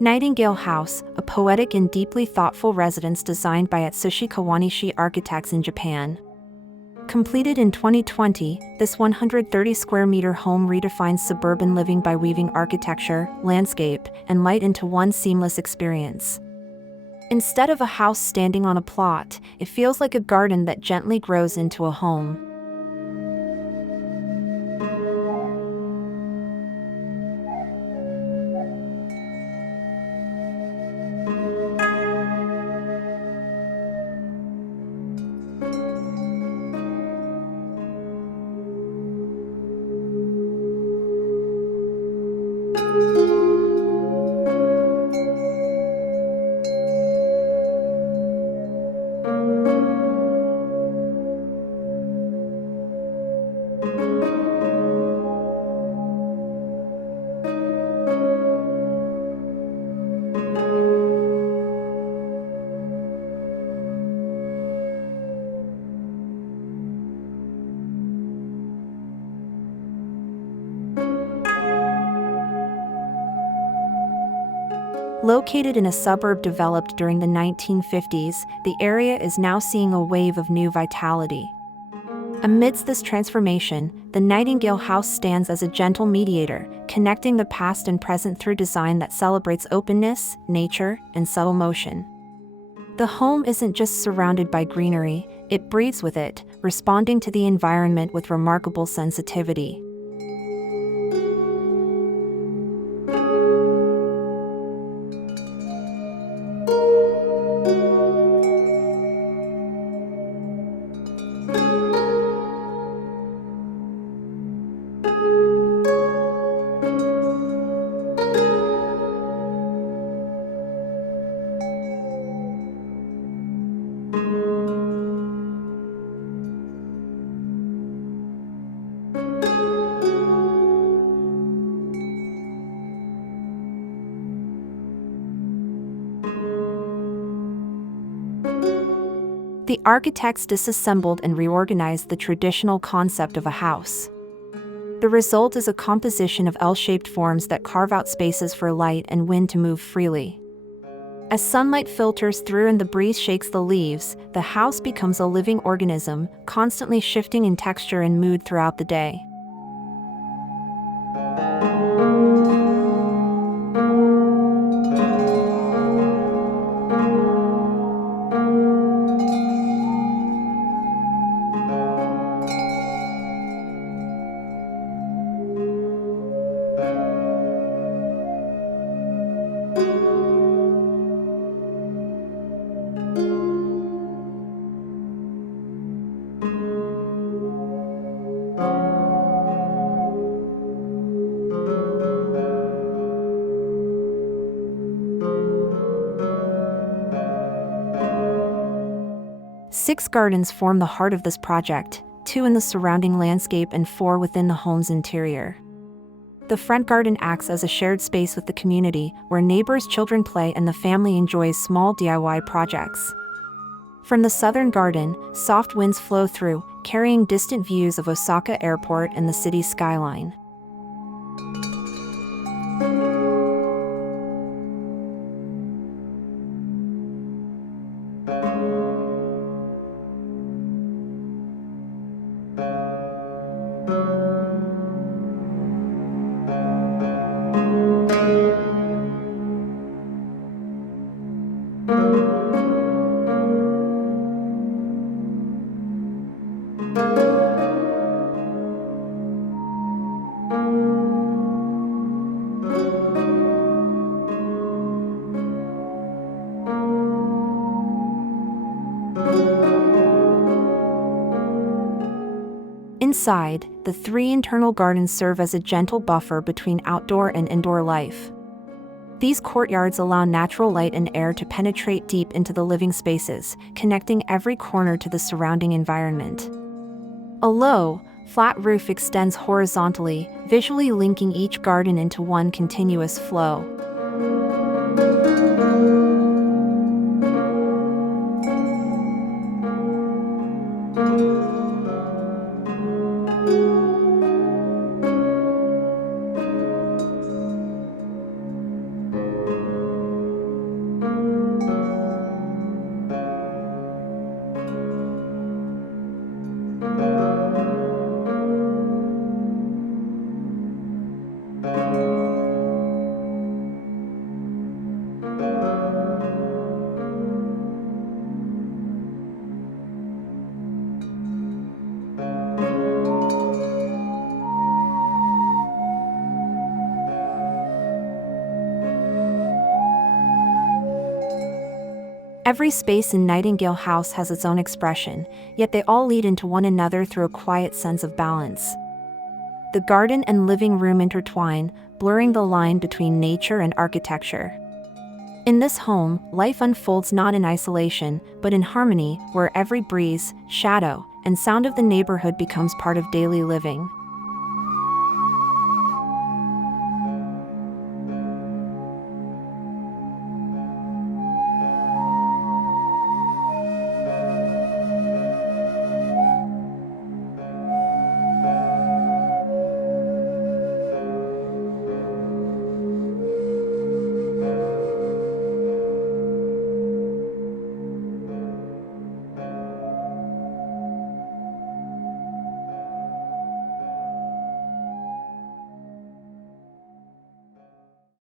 Nightingale House, a poetic and deeply thoughtful residence designed by Atsushi Kawanishi Architects in Japan. Completed in 2020, this 130-square-meter home redefines suburban living by weaving architecture, landscape, and light into one seamless experience. Instead of a house standing on a plot, it feels like a garden that gently grows into a home. Located in a suburb developed during the 1950s, the area is now seeing a wave of new vitality. Amidst this transformation, the Nightingale House stands as a gentle mediator, connecting the past and present through design that celebrates openness, nature, and subtle motion. The home isn't just surrounded by greenery, it breathes with it, responding to the environment with remarkable sensitivity. The architects disassembled and reorganized the traditional concept of a house. The result is a composition of L-shaped forms that carve out spaces for light and wind to move freely. As sunlight filters through and the breeze shakes the leaves, the house becomes a living organism, constantly shifting in texture and mood throughout the day. Six gardens form the heart of this project, 2 in the surrounding landscape and 4 within the home's interior. The front garden acts as a shared space with the community, where neighbors' children play and the family enjoys small DIY projects. From the southern garden, soft winds flow through, carrying distant views of Osaka Airport and the city's skyline. Inside, the 3 internal gardens serve as a gentle buffer between outdoor and indoor life. These courtyards allow natural light and air to penetrate deep into the living spaces, connecting every corner to the surrounding environment. A low, flat roof extends horizontally, visually linking each garden into one continuous flow. Every space in Nightingale House has its own expression, yet they all lead into one another through a quiet sense of balance. The garden and living room intertwine, blurring the line between nature and architecture. In this home, life unfolds not in isolation, but in harmony, where every breeze, shadow, and sound of the neighborhood becomes part of daily living.